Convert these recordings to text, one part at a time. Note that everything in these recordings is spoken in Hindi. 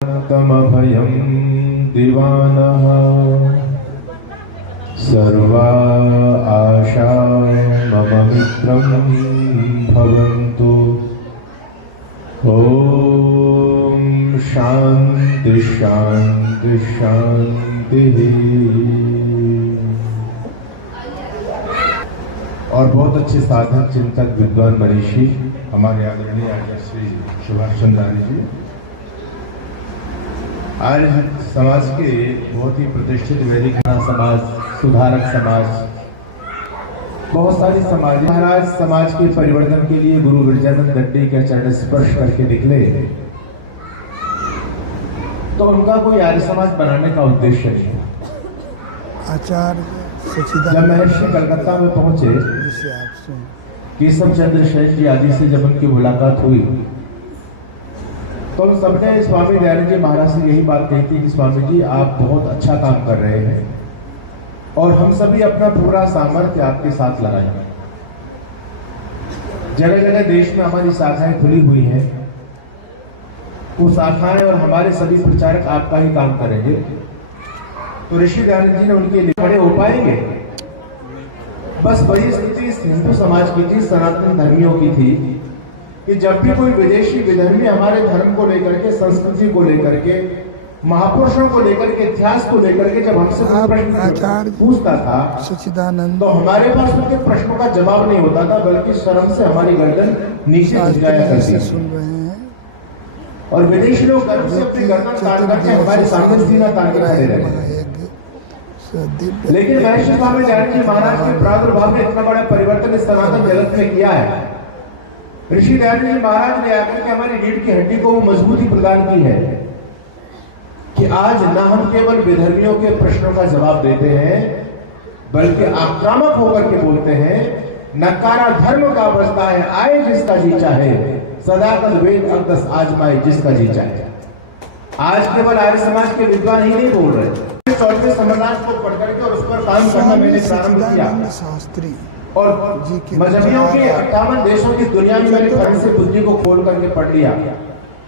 तमभयं दिवानः सर्वा आशा मम मित्रं भवन्तु। ओम शांति शांति शांति। और बहुत अच्छे साधक चिंतक विद्वान मनीषी हमारे आदरणीय आचार्य श्री सुभाष चंद्रानी जी आर्य समाज के बहुत ही प्रतिष्ठित वैदिक समाज, सुधारक समाज, बहुत सारी समाज, महाराज समाज के परिवर्तन के लिए गुरु गिरजानंद दंडी के चरण स्पर्श करके निकले, तो उनका कोई आर्य समाज बनाने का उद्देश्य नहीं। आचार्य जब महर्षि कलकत्ता में पहुंचे, केशव चंद्र शैल जी आदि से जब उनकी मुलाकात हुई, तो हम सबने स्वामी दयानंद जी महाराज से यही बात कही थी कि स्वामी जी आप बहुत अच्छा काम कर रहे हैं और हम सभी अपना पूरा सामर्थ्य आपके साथ लगाएंगे। जगह जगह देश में हमारी शाखाएं खुली हुई हैं, वो शाखाएं और हमारे सभी प्रचारक आपका ही काम करेंगे। तो ऋषि दयानंद जी ने उनके लिए बड़े हो पाएंगे। बस वही स्थिति हिंदू समाज की थी, सनातन धर्मियों की थी कि जब भी कोई विदेशी विधर्मी हमारे धर्म को लेकर के, संस्कृति को लेकर के, महापुरुषों को लेकर के, इतिहास को लेकर के जब हमसे प्रश्न पूछता था, सच्चिदानंद, तो हमारे पास उनके प्रश्नों का जवाब नहीं होता था, बल्कि शर्म से हमारी गर्दन नीचे झुकाया करती थी। और विदेशी लोग गर्व से अपनी गर्दन तान करके हमारे सामने सीना तान के खड़े रहे। लेकिन महर्षि स्वामी दयानंद जी महाराज के प्रादुर्भाव ने इतना बड़ा परिवर्तन इस सनातन जगत में किया है। ऋषि दयानंद जी महाराज ने आकर के हमारी रीढ़ की हड्डी को वो मजबूती प्रदान की है कि आज न हम केवल विधर्मियों के प्रश्नों का जवाब देते हैं, बल्कि आक्रामक होकर के बोलते हैं, नकारा धर्म का बसता है, आए जिसका जी चाहे, सदाकत वेद अकदस आजमाए जिसका जी चाहे। आज केवल आर्य समाज के विद्वान ही नहीं बोल रहे, चौथे समरनाथ को पढ़ करके और उस पर काम करना मैंने प्रारंभ किया और मजहबियों के 58 देशों की दुनिया में मैंने फर्ज से बुद्धि को खोल करके पढ़ लिया।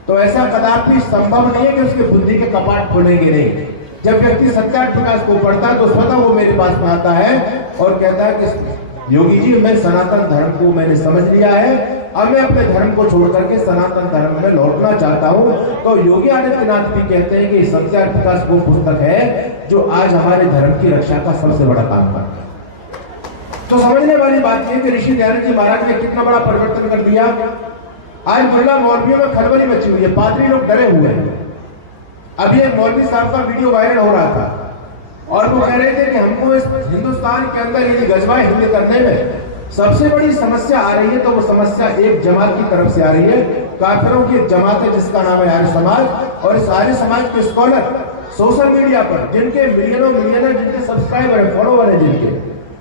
तो ऐसा कदापि संभव नहीं है कि उसके बुद्धि के कपाट खोलेंगे नहीं। जब व्यक्ति सत्यार्थ प्रकाश को पढ़ता है तो स्वतः वो मेरे पास में आता है और कहता है कि योगी जी मैं सनातन धर्म को मैंने समझ लिया है, अब मैं अपने धर्म को छोड़ करके सनातन धर्म में लौटना चाहता हूँ। तो योगी आदित्यनाथ भी कहते हैं कि सत्यार्थ प्रकाश वो पुस्तक है जो आज हमारे धर्म की रक्षा का सबसे बड़ा काम करता है। तो समझने वाली बात यह कि ऋषि दयानंद जी महाराज ने कितना बड़ा परिवर्तन कर दिया। आज मुल्ला मौलवियों में खलबली मची हुई है, पादरी लोग डरे हुए हैं। अभी एक मौलवी साहब का वीडियो वायरल हो रहा था और वो कह रहे थे कि हमको इस हिंदुस्तान के अंदर यदि गजवाए हिंद करने में सबसे बड़ी समस्या आ रही है तो वो समस्या एक जमात की तरफ से आ रही है, काफिरों की एक जमात है जिसका नाम है आर्य समाज। और इस आर्य समाज के स्कॉलर सोशल मीडिया पर जिनके मिलियनों जिनके सब्सक्राइबर है, फॉलोवर है जिनके,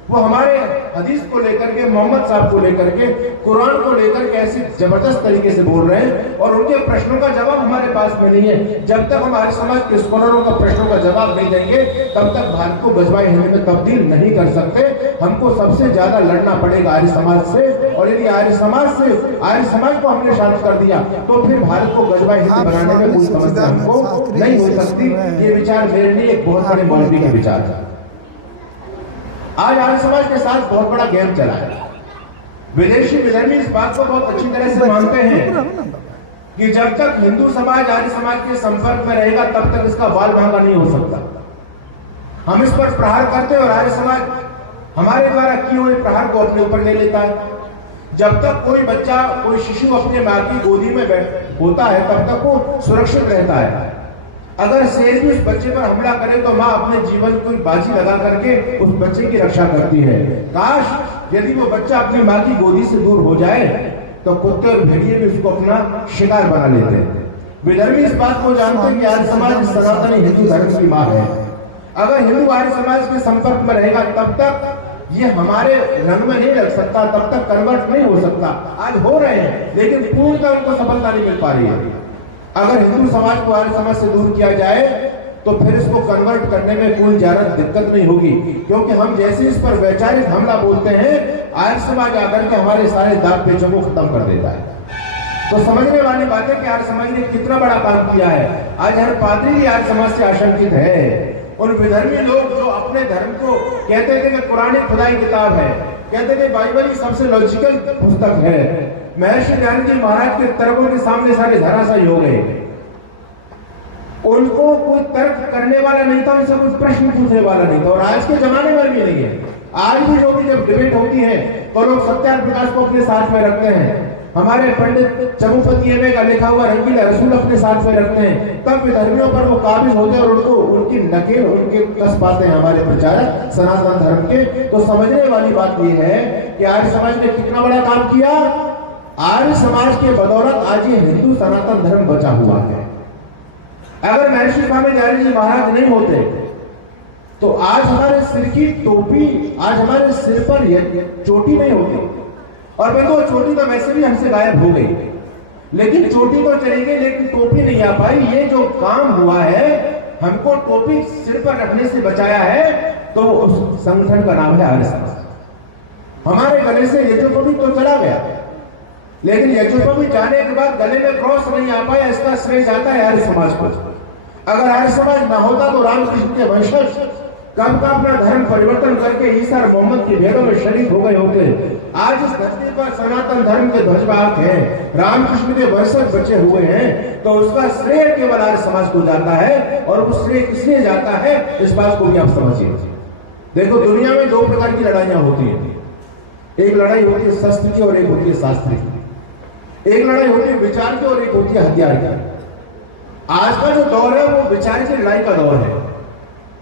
वो हमारे हदीस को लेकर के, मोहम्मद साहब को लेकर के, कुरान को लेकर के ऐसी जबरदस्त तरीके से बोल रहे हैं और उनके प्रश्नों का जवाब हमारे पास में नहीं है। जब तक हमारे समाज के स्कॉलरों का प्रश्नों का जवाब नहीं देंगे तब तक भारत को गजवाए हिंद में तब्दील नहीं कर सकते। हमको सबसे ज्यादा लड़ना पड़ेगा आर्य समाज से, और यदि आर्य समाज को हमने शांत कर दिया तो फिर भारत को गजवाए हिंद बनाने में कोई समस्या हमको नहीं हो सकती। ये विचार मेरे लिए एक बहुत बड़े मौलवी का विचार था। आज आर्य समाज के साथ बहुत बड़ा गेम चला है। विदेशी विधर्मी इस बात को बहुत अच्छी तरह से मानते हैं कि जब तक हिंदू समाज आर्य समाज के संपर्क में रहेगा तब तक इसका बाल महंगा नहीं हो सकता। हम इस पर प्रहार करते हैं और आर्य समाज हमारे द्वारा किए हुए प्रहार को अपने ऊपर ले लेता है। जब तक कोई बच्चा, कोई शिशु अपने मां की गोदी में होता है तब तक वो सुरक्षित रहता है। अगर शेर भी उस बच्चे पर हमला करे तो माँ अपने जीवन को बाजी लगा करके उस बच्चे की रक्षा करती है। काश यदि वो बच्चा अपनी माँ की गोदी से दूर हो जाए तो कुत्ते और भेड़िए भी उसको अपना शिकार बना लेते हैं। विधर्मी इस बात को जानते हैं कि आर्य समाज सनातनी हिंदू धर्म की माँ है। अगर हिंदू आर्य समाज के संपर्क में रहेगा तब तक ये हमारे रंग में नहीं लग सकता, तब तक कन्वर्ट नहीं हो सकता। आज हो रहे हैं लेकिन पूर्णतः उनको सफलता नहीं मिल पा रही है। अगर हिंदू समाज को आर्य समाज से दूर किया जाए तो फिर इसको कन्वर्ट करने में कोई ज्यादा दिक्कत नहीं होगी, क्योंकि हम जैसे इस पर वैचारिक हमला बोलते हैं, आर्य समाज आकर के हमारे सारे दाग पेचों को खत्म कर देता है। तो समझने वाली बात है कि आर्य समाज ने कितना बड़ा काम किया है। आज हर पादरी आर्य समाज से आशंकित है। उन विधर्मी लोग जो अपने धर्म को कहते थे कि कुरान खुदाई किताब है, कहते थे बाइबल ही सबसे लॉजिकल पुस्तक है, महर्षि दयानंद जी महाराज के तर्कों के सामने सारे धराशायी हो गए। उनको कोई तर्क करने वाला नहीं था, उनसे कोई प्रश्न पूछने वाला नहीं था। और आज के जमाने में भी नहीं है। आज भी जो भी जब डिबेट होती है तो लोग सत्यार्थ प्रकाश को अपने साथ में रखते हैं, हमारे पंडित चमुपति एमए का लिखा हुआ रंगीला रसूल अपने साथ में रखते हैं, तब विधर्मियों पर वो काबिज होते हैं और उनको उनकी नकेल उनके कस पाते हैं हमारे प्रचारक सनातन धर्म के। तो समझने वाली बात ये है कि आर्य समाज ने कितना बड़ा काम किया। आर्य समाज के बदौलत आज ये हिंदू सनातन धर्म बचा हुआ है। अगर महर्षि स्वामी दयानंद जी महाराज नहीं होते तो आज हमारे सिर की टोपी, आज हमारे सिर पर चोटी नहीं होती। और बंधुओं, चोटी तो वैसे भी हमसे गायब हो गई, लेकिन चोटी तो चली गई लेकिन टोपी नहीं आ पाई। ये जो काम हुआ है, हमको टोपी सिर पर रखने से बचाया है, तो उस संगठन का नाम है आर्य समाज। हमारे गले से यज्ञोपवीत तो चला गया, लेकिन यज्ञोपवीत जाने के बाद गले में क्रॉस नहीं आ पाया, इसका श्रेय जाता है आर्य समाज को। अगर आर्य समाज ना होता तो रामकृष्ण के वंशज कब का अपना धर्म परिवर्तन करके ईसा और मोहम्मद की भेड़ों में शरीक हो गए होते। आज इस धरती पर सनातन धर्म के ध्वजवाहक हैं, रामकृष्ण के वंशज बचे हुए हैं, तो उसका श्रेय केवल आर्य समाज को जाता है। और वो श्रेय किसने जाता है, इस बात को भी आप समझिए। देखो, दुनिया में दो प्रकार की लड़ाइयां होती हैं। एक लड़ाई होती है शस्त्र की और एक होती है शास्त्र की। एक लड़ाई होती है विचार की और एक होती है हथियार की। आज का जो दौर है वो विचार की लड़ाई का दौर है,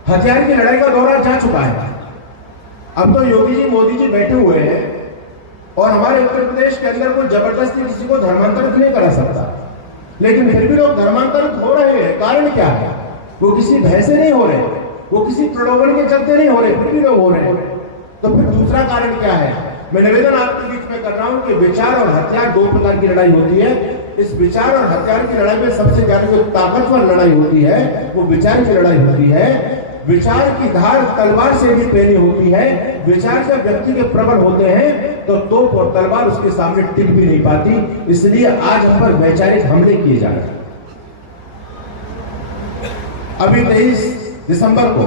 हथियार की लड़ाई का दौर जा चुका है। अब तो योगी जी मोदी जी बैठे हुए हैं और हमारे उत्तर प्रदेश के अंदर कोई जबरदस्ती किसी को धर्मांतरित नहीं करा सकता, लेकिन फिर भी लोग धर्मांतरित हो रहे हैं। कारण क्या है? वो किसी भय से नहीं हो रहे, वो किसी प्रलोभन के चलते नहीं हो रहे, फिर भी लोग हो रहे हैं। तो फिर दूसरा कारण क्या है? मैं निवेदन आपके बीच में कर रहा हूं कि विचार और हथियार दो प्रकार की लड़ाई होती है। इस विचार और हथियार की लड़ाई में सबसे ज्यादा जो ताकतवर लड़ाई होती है वो विचार की लड़ाई होती है। विचार की धार तलवार से भी पैनी होती है। विचार जब व्यक्ति के प्रबल होते हैं तो तोप और तलवार उसके सामने टिक भी नहीं पाती। इसलिए आज हम पर वैचारिक हमले किए जा रहे हैं। अभी 23 दिसंबर को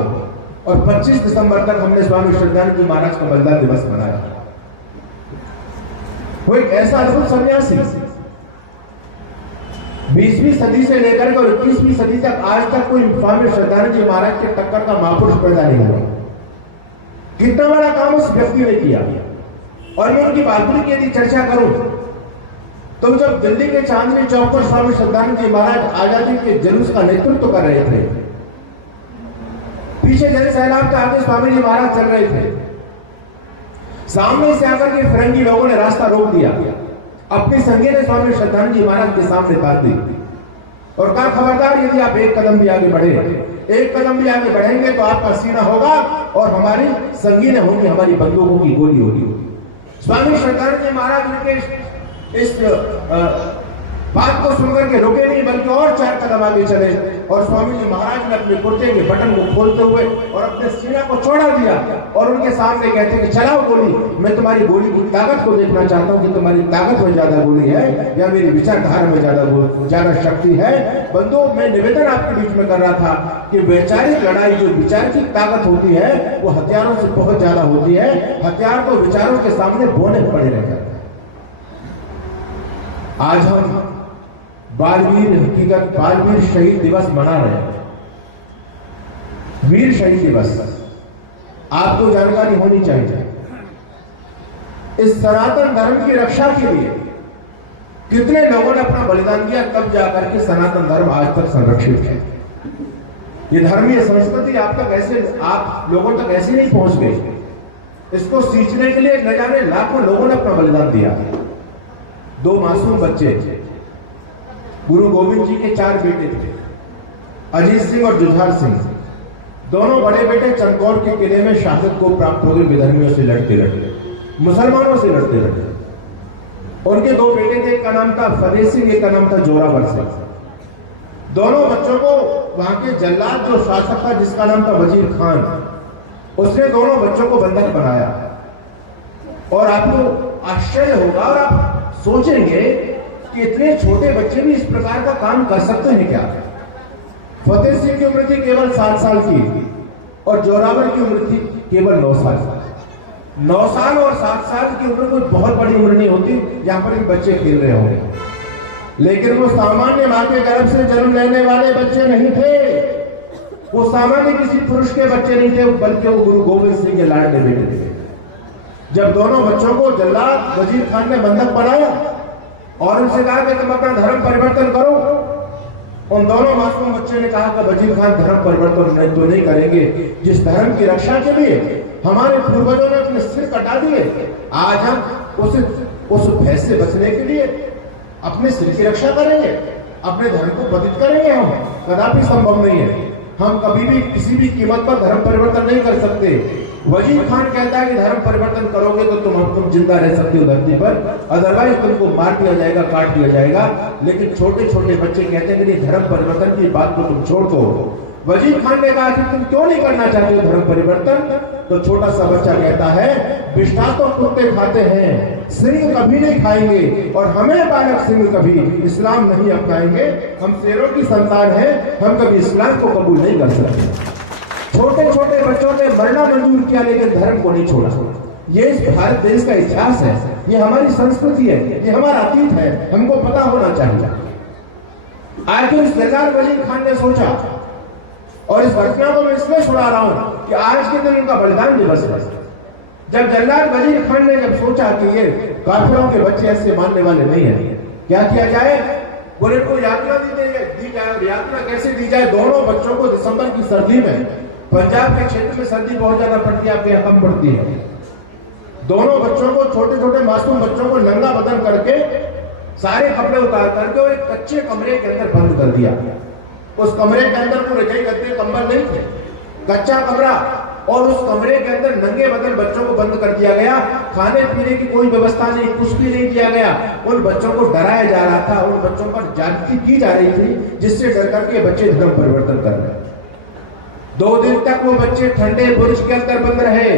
और 25 दिसंबर तक हमने स्वामी श्रद्धानंद जी महाराज का बलिदान दिवस मनाया। वो एक ऐसा अद्भुत सन्यासी 20वीं सदी से लेकर और 21वीं सदी तक आज तक कोई स्वामी श्रद्धानंद जी महाराज के टक्कर का महापुरुष पैदा नहीं हुआ। कितना बड़ा काम उस व्यक्ति ने किया। और मैं उनकी बहादुरी की यदि चर्चा करूं तो जब दिल्ली के चांदनी चौक पर स्वामी श्रद्धानंद जी महाराज आजादी के जुलूस का नेतृत्व कर रहे थे, पीछे जन सैलाब के आगे स्वामी जी महाराज चल रहे थे, सामने से आकर के फिरंगी लोगों ने रास्ता रोक दिया। अपनी संगी ने स्वामी श्रद्धानंद जी महाराज के सामने बात दी और कहा, खबरदार, यदि आप एक कदम भी आगे बढ़े, एक कदम भी आगे बढ़ेंगे तो आपका सीना होगा और हमारी संगीनें होंगी, हमारी बंदूकों की गोली होगी। स्वामी श्रद्धानंद जी महाराज उनके इस बात को सुनकर के रुके नहीं, बल्कि और 4 कदम आगे चले और स्वामी जी महाराज ने अपने कुर्ते के बटन को खोलते हुए और अपने सीना को चौड़ा दिया और उनके सामने कहते हैं कि चलाओ गोली। मैं तुम्हारी गोली की ताकत को देखना चाहता हूं कि तुम्हारी ताकत में ज्यादा गोली है या मेरी विचारधारा में ज्यादा शक्ति है। बंधुओं, मैं निवेदन आपके बीच में कर रहा था कि वैचारिक लड़ाई, जो विचार की ताकत होती है, वो हथियारों से बहुत ज्यादा होती है। हथियार तो विचारों के सामने बोने पड़े रहते हैं। आज हम बालवीर शहीद दिवस मना रहे हैं। वीर शहीद दिवस आपको जानकारी होनी चाहिए। इस सनातन धर्म की रक्षा के लिए कितने लोगों ने अपना बलिदान दिया, तब जाकर के सनातन धर्म आज तक संरक्षित है। ये धर्मीय संस्कृति आप लोगों तक ऐसे नहीं पहुंच गई। इसको सींचने के लिए न जाने लाखों लोगों ने अपना बलिदान दिया। 2 मासूम बच्चे, गुरु गोविंद जी के 4 बेटे थे, अजीत सिंह और जुझार सिंह। दोनों बड़े बेटे चमकौर के किले में शहादत को प्राप्त हो गए। विधर्मियों से लड़ते लड़ते, मुसलमानों से लड़ते लड़ते। उनके 2 बेटे थे, एक का नाम था फतेह सिंह, एक का नाम था जोरावर सिंह। दोनों बच्चों को वहां के जल्लाद जो शासक था, जिसका नाम था वजीर खान, उसने दोनों बच्चों को बंधक बनाया। और आपको आश्चर्य होगा और आप सोचेंगे कि इतने छोटे बच्चे भी इस प्रकार का काम कर सकते हैं क्या। फतेह सिंह की उम्र थी केवल 7 साल की और जोरावर की उम्र थी केवल 9 साल। 9 साल और 7 साल की उम्र कोई बहुत बड़ी उम्र नहीं होती जहां पर बच्चे खेल रहे होंगे, लेकिन वो सामान्य मां के गर्भ से जन्म लेने वाले बच्चे नहीं थे। वो सामान्य किसी पुरुष के बच्चे नहीं थे, बल्कि वो गुरु गोविंद सिंह के लाडले बेटे थे। जब दोनों बच्चों को जल्लाद वजीर खान ने बंधक बनाया और उनसे कहा कि तुम अपना धर्म परिवर्तन करो, उन दोनों मासूम बच्चे ने कहा कि वजीर खान धर्म परिवर्तन तो नहीं करेंगे। जिस धर्म की रक्षा के लिए हमारे पूर्वजों ने अपने सिर कटा दिए, आज हम उस भय से बचने के लिए अपने सिर की रक्षा करेंगे, अपने धर्म को बंधित करेंगे। हम कदापि संभव नहीं है। हम कभी भी किसी भी कीमत पर धर्म परिवर्तन नहीं कर सकते। वजीर खान कहता है कि धर्म परिवर्तन करोगे तो तुम जिंदा रह सकते हो धरती पर, अदरवाइज तुमको मार दिया जाएगा, काट दिया जाएगा। लेकिन छोटे छोटे बच्चे कहते हैं कि धर्म परिवर्तन की बात को तुम छोड़ दो। वजीर खान ने कहा कि तुम क्यों नहीं करना चाहते हो धर्म परिवर्तन। तो छोटा सा बच्चा कहता है, विष्ठा तो कुत्ते खाते हैं, सिंह कभी नहीं खाएंगे, और हमें बालक सिंह कभी इस्लाम नहीं अपनाएंगे। हम शेरों की संतान हैं, हम कभी इस्लाम को कबूल नहीं कर सकते। छोटे छोटे बच्चों ने मरना मंजूर किया, लेकिन धर्म को नहीं छोड़ा। ये इस भारत देश का इतिहास है, ये हमारी संस्कृति है, ये हमारा अतीत है, हमको पता होना चाहिए। आखिर जल्लाद वजीर खान ने सोचा, और इस घटना को मैं इसलिए सुना रहा हूं कि आज के दिन उनका बलिदान दिवस है। जब जल्लाद वजीर खान ने जब सोचा कि ये काफिरों के बच्चे ऐसे मानने वाले नहीं है, क्या किया जाए, बोले को यात्रा दी जाए। यात्रा कैसे दी जाए। दोनों बच्चों को दिसंबर की सर्दी में पंजाब के क्षेत्र में सर्दी बहुत ज्यादा पड़ती है, आपके यहाँ कम पड़ती है। दोनों बच्चों को, छोटे छोटे मासूम बच्चों को नंगा बदन करके, सारे कपड़े उतार करके और एक कच्चे कमरे के अंदर बंद कर दिया। उस कमरे के अंदर कोई रजाई गद्दे कंबल नहीं थे, कच्चा कमरा, और उस कमरे के अंदर नंगे बदन बच्चों को बंद कर दिया गया। खाने पीने की कोई व्यवस्था नहीं, कुछ भी नहीं किया गया। उन बच्चों को डराया जा रहा था, उन बच्चों पर जागृति की जा रही थी, जिससे डर करके बच्चे धर्म परिवर्तन कर रहे। 2 दिन तक वो बच्चे ठंडे बुर्ज के अंदर बंद रहे।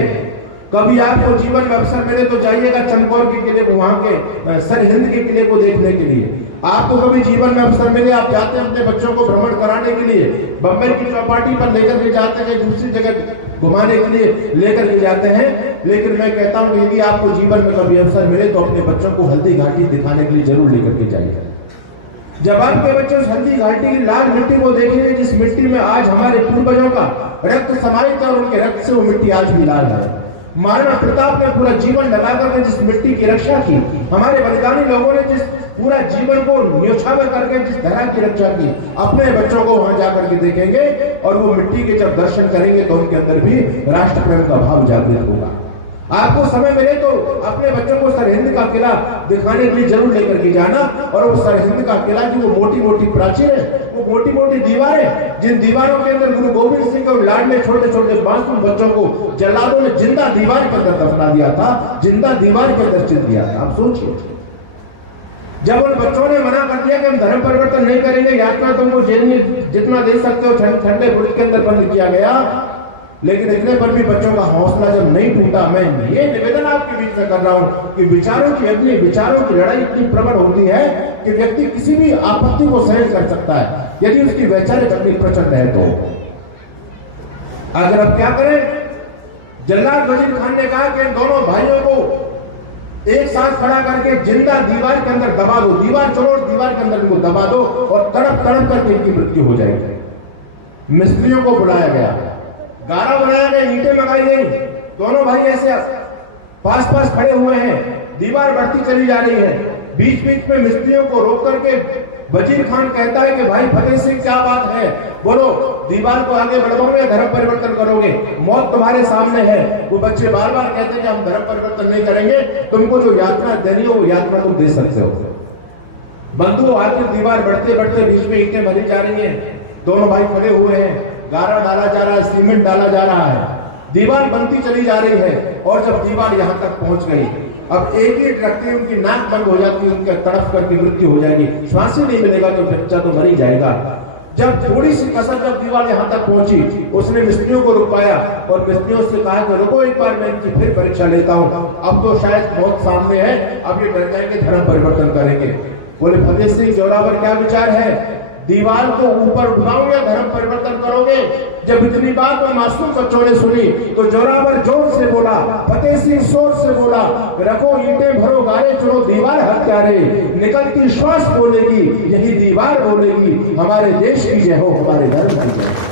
कभी आपको जीवन में अवसर मिले तो जाइएगा चमकौर के किले को, वहां के सरहिंद के किले को देखने के लिए। आपको कभी जीवन में अवसर मिले, आप जाते हैं अपने बच्चों को भ्रमण कराने के लिए, बम्बई की चौपाटी पर लेकर के जाते हैं, दूसरी जगह घुमाने के लिए लेकर के जाते हैं। लेकिन मैं कहता हूं कि यदि आपको जीवन में कभी अवसर मिले तो अपने बच्चों को हल्दी घाटी दिखाने के लिए जरूर लेकर के जाइए। जब आपके बच्चे उस हल्दी घाटी की लाल मिट्टी को देखेंगे, जिस मिट्टी में आज हमारे पूर्वजों का रक्त समाहित है, और उनके रक्त से वो मिट्टी आज भी लाल है। महाराणा प्रताप ने पूरा जीवन लगाकर के जिस मिट्टी की रक्षा की, हमारे बलिदानी लोगों ने जिस पूरा जीवन को न्योछावर करके जिस धरा की रक्षा की, अपने बच्चों को वहां जाकर के देखेंगे और वो मिट्टी के जब दर्शन करेंगे तो उनके अंदर भी राष्ट्र प्रेम का भाव जागृत होगा। आपको समय मिले तो अपने बच्चों को सरहिंद का किला दिखाने के लिए जरूर लेकर के जाना। और वो सरहिंद का किला की वो मोटी मोटी प्राचीर है, वो मोटी मोटी दीवारें, जिन दीवारों के अंदर गुरु गोविंद सिंह और लाडले छोटे छोटे मासूम बच्चों को जल्लादों ने जिंदा दीवार के अंदर दफना दिया था, जिंदा दीवार के अंदर चिर दिया था। आप सोचिए, जब उन बच्चों ने मना कर दिया कि हम धर्म परिवर्तन नहीं करेंगे, यात्रा तुमको जेल में जितना दे सकते हो ठंडे बुर्ज के अंदर बंद किया गया, लेकिन इतने पर भी बच्चों का हौसला जब नहीं टूटा। मैं ये निवेदन आपके बीच में कर रहा हूं कि विचारों की अग्नि, विचारों की लड़ाई इतनी प्रबल होती है कि व्यक्ति किसी भी आपत्ति को सहन कर सकता है, यदि उसकी वैचारिक अग्नि प्रचंड है तो। अगर अब क्या करें, जल्लाद वजीर खान ने कहा कि इन दोनों भाइयों को एक साथ खड़ा करके जिंदा दीवार के अंदर दबा दो, दीवार चोर दीवार के अंदर इनको दबा दो और तड़प तड़प करके इनकी मृत्यु हो जाएगी। मिस्त्रियों को बुलाया गया, गारा बनाया गया, ईंटें लगाई गई। दोनों भाई ऐसे पास पास खड़े हुए हैं, दीवार बढ़ती चली जा रही है। बीच बीच में मिस्त्रियों को रोक करके वजीर खान कहता है कि भाई फतेह सिंह क्या बात है, बोलो दीवार को आगे बढ़वाओगे या धर्म परिवर्तन करोगे, मौत तुम्हारे सामने है। वो बच्चे बार बार कहते हैं कि हम धर्म परिवर्तन नहीं करेंगे, तुमको जो यात्रा देनी हो वो यात्रा तुम दे सकते हो। बंधु आखिर दीवार बढ़ते बढ़ते बीच में ईंटें भरी जा रही है, दोनों भाई खड़े हुए हैं, गारा डाला जा रहा है, सीमेंट डाला जा रहा है, दीवार बनती चली जा रही है। और जब दीवार यहां तक पहुंच गई, अब एक ही रखते उनकी नाक बंद हो जाती है, उनका तड़प करके मृत्यु हो जाएगी, श्वास ही नहीं मिलेगा तो बच्चा तो मर ही जाएगा। जब थोड़ी सी कसर जब दीवार यहां तक पहुंची, उसने मिस्त्रियों को रुकवाया और मिस्त्रियों से कहा कि रुको एक बार, मैं इनकी फिर परीक्षा लेता हूं, अब तो शायद बहुत सामने है, अब ये डर जाएंगे, धर्म परिवर्तन करेंगे। बोले फतेह सिंह जोरावर क्या विचार है, दीवार को ऊपर उठाओगे या धर्म परिवर्तन करोगे? जब इतनी बात उन मासूम बच्चों ने सुनी तो जोरावर जोर से बोला, फतेह सिंह शोर से बोला, रखो ईंटें भरो गारे चढ़ो दीवार हत्यारे, निकलती श्वास बोलेगी यही दीवार बोलेगी, हमारे देश की जय हो, हमारे धर्म की जय हो।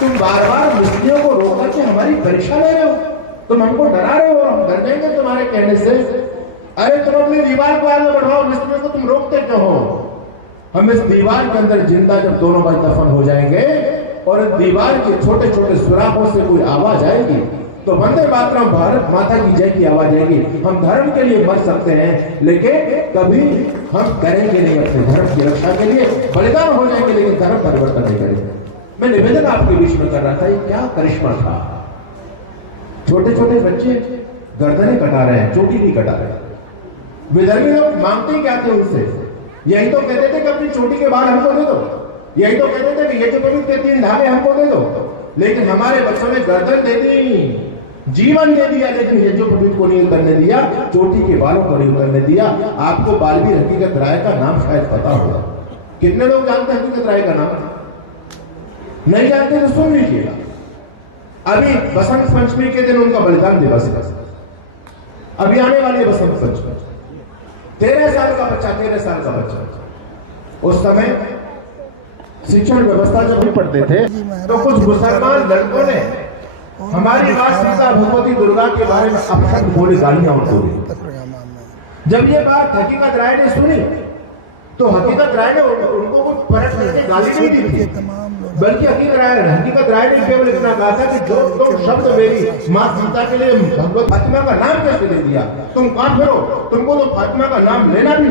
तुम बार बार मुस्लिमों को रोक करके हमारी परीक्षा ले रहे हो, तुम हमको डरा रहे हो, हम डर जाएंगे तुम्हारे कहने से। अरे तुम अपनी दीवार को आगे बढ़ाओ, मुस्लिमों को तुम रोकते क्यों हो? हम इस दीवार के अंदर जिंदा जब दोनों भाई दफन हो जाएंगे और दीवार के छोटे छोटे सुराखों से कोई आवाज आएगी तो वंदे मातरम भारत माता की जय की आवाज आएगी। हम धर्म के लिए मर सकते हैं लेकिन कभी हम करेंगे नहीं, अपने धर्म की रक्षा के लिए बलिदान हो जाएंगे लेकिन धर्म परिवर्तन नहीं करेंगे। मैं निवेदन आपके बीच में कर रहा था, ये क्या करिश्मा था। छोटे छोटे बच्चे गर्दनें कटा रहे हैं, चोटी भी कटा रहे हैं। विधर्मी लोग मांगते क्या थे उनसे? यही तो कहते थे कि अपनी चोटी के बाल हमको दे दो, यही तो कहते थे कि ये जो कभी के 3 धागे हमको दे दो। लेकिन हमारे बच्चों ने गर्दन दे दी, जीवन दे दिया, लेकिन ये जो कभी को नहीं उतरने दिया, चोटी के बालों को नहीं उतरने दिया। आपको बालवीर हकीकत राय का नाम शायद पता होगा। कितने लोग जानते हैं हकीकत राय का नाम? नहीं जानते तो सुन लीजिएगा। अभी बसंत पंचमी के दिन उनका बलिदान दिवस है, अभी आने वाली बसंत पंचमी। 13 साल का बच्चा, 13 साल का बच्चा। उस समय शिक्षण व्यवस्था जब हम पढ़ते थे तो कुछ मुसलमान लड़कों ने हमारी मां सीता भगवती दुर्गा के बारे में अपशब्द बोली, गालियां उनको दी। जब ये बात हकीकत राय ने सुनी तो हकीकत राय ने उनको कुछ परख करके गाली नहीं दी थी, बल्कि हकीकत राय ने केवल इतना कहा था कि जो तुम शब्द मेरी मां सीता के लिए भगवत फातिमा का नाम कैसे दे दिया, तुम काफिर हो, तुमको तो फातिमा का नाम लेना भी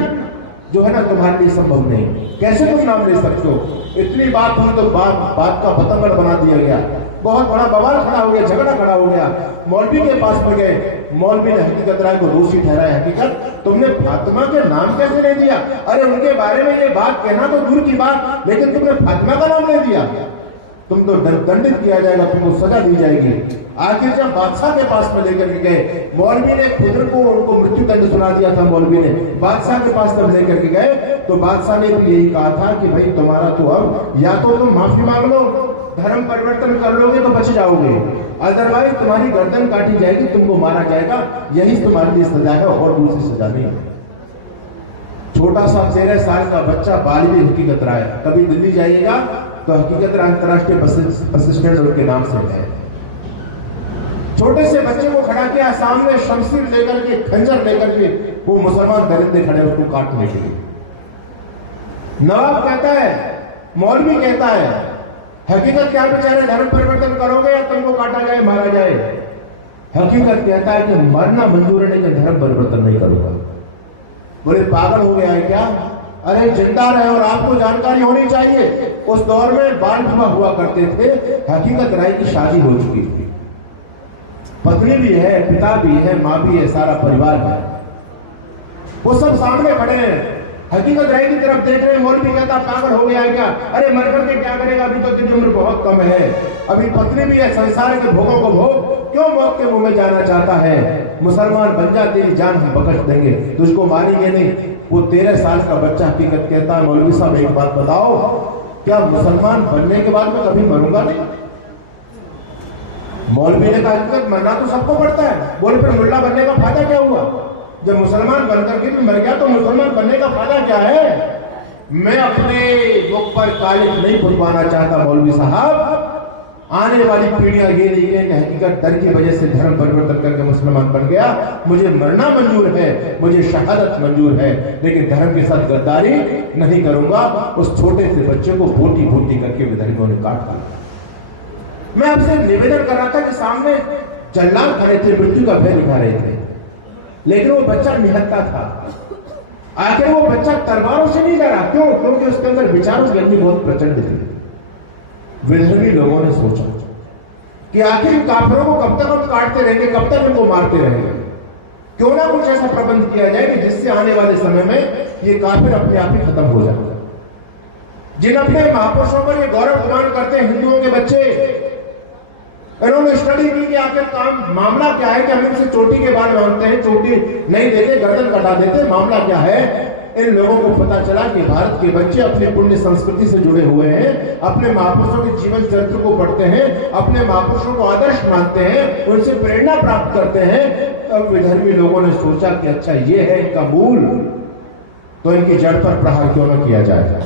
जो है ना तुम्हारे लिए संभव नहीं, कैसे तुम नाम ले सकते हो? इतनी बात हुई तो बात का पतंगड़ बना दिया गया, बहुत बड़ा बवाल खड़ा हो गया, झगड़ा खड़ा हो गया। मौलवी के पास में गए, मौलवी ने हकीकत राय को दोषी ठहराया, हकीकत तुमने फातिमा के नाम कैसे ले दिया? अरे उनके बारे में ये बात कहना तो दूर की बात, लेकिन तुमने फातिमा का नाम ले दिया, तुम तो दंडित किया जाएगा, तुमको सजा दी जाएगी। आखिर जब बादशाह के पास में लेकर के गए, मौलवी ने खुद को उनको मृत्यु दंड सुना दिया था। मौलवी ने बादशाह के पास जब लेकर के गए तो बादशाह ने भी यही कहा था कि भाई तुम्हारा तो अब या तो तुम माफी मांग लो, धर्म परिवर्तन कर लोगे तो बच जाओगे, अदरवाइज तुम्हारी गर्दन काटी जाएगी, तुमको मारा जाएगा, यही तुम्हारे लिए सजा है और दूसरी सजा नहीं है। छोटा सा 13 साल का बच्चा बालवीर हकीकत राय, कभी दिल्ली जाइएगा तो हकीकत राय अंतरराष्ट्रीय बस स्टैंड उनके नाम से है। छोटे से बच्चे को खड़ा किया, सामने शमशीर लेकर के, खंजर लेकर के वो मुसलमान दरिंदे खड़े उसको काटने के लिए। नवाब कहता है, मौलवी कहता है, हकीकत क्या बेचारे धर्म परिवर्तन करोगे या तुमको काटा जाए, मारा जाए? हकीकत कहता है कि मरना मंजूर है लेकिन धर्म परिवर्तन नहीं करूंगा। बोले पागल हो गया है क्या? अरे जिंदा रहे और आपको जानकारी होनी चाहिए, उस दौर में बाल विवाह हुआ करते थे। हकीकत राय की शादी हो चुकी थी, पत्नी भी है, पिता भी है, माँ भी है, सारा परिवार है, वो सब सामने खड़े हैं। हकीकत राय की तरफ देख रहे हैं। मौलवी कहता पागल हो गया है क्या? अरे मर करके क्या करेगा, अभी तो तेरी उम्र बहुत कम है, अभी पत्नी भी है, संसार के भोगों को भोग, क्यों मौत के मुंह में जाना चाहता है? मुसलमान बन जा, तेरी जान हम बख्श देंगे, तुझको मारेंगे नहीं। वो 13 साल का बच्चा हकीकत कहता है, मौलवी साहब एक बात बताओ, क्या मुसलमान बनने के बाद मैं कभी मरूंगा नहीं? मौलवी ने कहा हकीकत मरना तो सबको पड़ता है। बोले फिर मुल्ला बनने का फायदा क्या हुआ? जब मुसलमान बनकर के भी मर गया तो मुसलमान बनने का फायदा क्या है? मैं अपने मुख पर कालिख नहीं फुलवाना चाहता मौलवी साहब, आने वाली पीढ़ियां ये नहीं कहेंगे हकीकत डर की वजह से धर्म परिवर्तन करके मुसलमान बन गया। मुझे मरना मंजूर है, मुझे शहादत मंजूर है, लेकिन धर्म के साथ गद्दारी नहीं करूंगा। उस छोटे से बच्चे को बोटी बोटी करके विधर्मियों ने काट दिया। मैं आपसे निवेदन कर रहा था कि सामने जल्लाद खड़े थे, मृत्यु का भय दिखा रहे थे, लेकिन वो बच्चा निहत्था था। आखिर वो बच्चा तलवारों से नहीं डरा, क्यों? क्योंकि उसके अंदर विचारों की अग्नि बहुत प्रचंड थी। विधर्मी लोगों ने सोचा कि आखिर काफिरों को कब तक हम काटते रहेंगे, कब तक इनको मारते रहेंगे, क्यों ना कुछ ऐसा प्रबंध किया जाए कि जिससे आने वाले समय में ये काफिर अपने आप ही खत्म हो जाए। जिन अपने महापुरुषों पर ये गौरव गुमान करते हैं हिंदुओं के बच्चे, इन्होंने स्टडी की कि आखिर काम मामला क्या है कि हम इनसे चोटी के बाल मांगते हैं, चोटी नहीं देते, गर्दन कटा देते, मामला क्या है? इन लोगों को पता चला कि भारत के बच्चे अपनी पुण्य संस्कृति से जुड़े हुए हैं, अपने महापुरुषों के जीवन चरित्र को पढ़ते हैं, अपने महापुरुषों को आदर्श मानते हैं, उनसे प्रेरणा प्राप्त करते हैं। तब विधर्मी लोगों ने सोचा कि अच्छा ये है इनका मूल, तो इनकी जड़ पर प्रहार क्यों न किया जाए।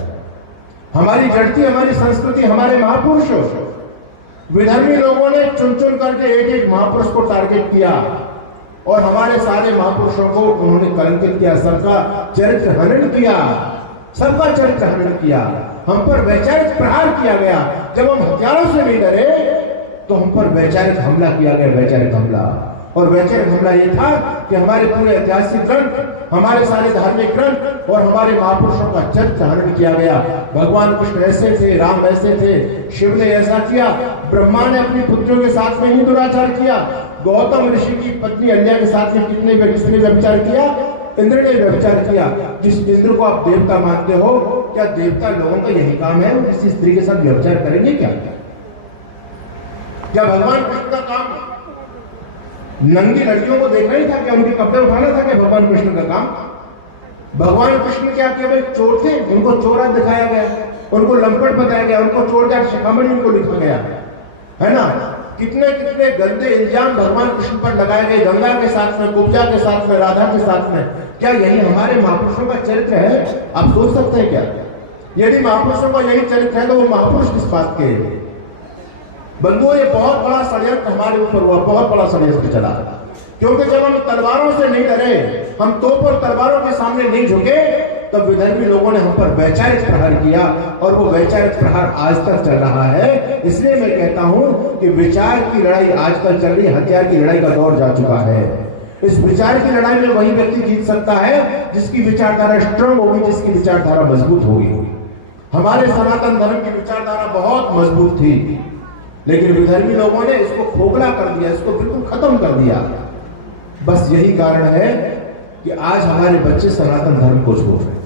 हमारी जड़ थी हमारी संस्कृति, हमारे महापुरुष। विधर्मी लोगों ने चुन चुन करके एक एक महापुरुष को टारगेट किया और हमारे सारे महापुरुषों को उन्होंने कलंकित किया, सबका चरित्र हनन किया, सबका चरित्र हनन किया। हम पर वैचारिक प्रहार किया गया। जब हम हथियारों से नहीं डरे तो हम पर वैचारिक हमला किया गया, वैचारिक हमला। और वैचारिक हमला ये था कि हमारे पूरे ऐतिहासिक ग्रंथ, हमारे सारे धार्मिक ग्रंथ और हमारे महापुरुषों का चरित्र हनन किया गया। भगवान कृष्ण ऐसे थे, राम ऐसे थे, शिव ने ऐसा किया, ब्रह्मा ने अपनी पुत्रियों के साथ में ही दुराचार किया, गौतम ऋषि की पत्नी अल्या के साथ में किसने व्यभिचार किया? इंद्र ने व्यभिचार किया। जिस इंद्र को आप देवता मानते हो, क्या देवता लोगों का यही काम है किसी स्त्री के साथ व्यभिचार करेंगे? क्या भगवान कृष्ण का काम नंगी लड़कियों को देखना ही था? क्या उनके कपड़े उठाना था? क्या भगवान कृष्ण का काम? भगवान कृष्ण क्या केवल चोर थे? उनको चोरा दिखाया गया, उनको लंपट बताया गया, उनको चोर जाट शिखामणि उनको लिखा गया, है ना? कितने कितने गंदे इल्जाम भगवान कृष्ण पर लगाए गए, गंगा के साथ में, कुब्जा के साथ में, राधा के साथ में। क्या यही हमारे महापुरुषों का चरित्र है? आप सोच सकते हैं क्या? यदि महापुरुषों का यही चरित्र है तो वो महापुरुष किस बात के? बंधुओं, ये बहुत बड़ा षड्यंत्र हमारे ऊपर हुआ, बहुत बड़ा षड्यंत्र चला। क्योंकि जब हम तलवारों से नहीं डरे, हम तोप और तलवारों के सामने नहीं झुके, तब विधर्मी लोगों ने हम पर वैचारिक प्रहार किया और वो वैचारिक प्रहार आज तक चल रहा है। इसलिए मैं कहता हूं कि विचार की लड़ाई आजकल चल रही, हथियार की लड़ाई का दौर जा चुका है। इस विचार की लड़ाई में वही व्यक्ति जीत सकता है जिसकी विचारधारा स्ट्रांग होगी, जिसकी विचारधारा मजबूत होगी। हमारे सनातन धर्म की विचारधारा बहुत मजबूत थी, लेकिन विधर्मी लोगों ने इसको खोखला कर दिया, इसको बिल्कुल खत्म कर दिया। बस यही कारण है कि आज हमारे बच्चे सनातन धर्म को छोड़ रहे हैं।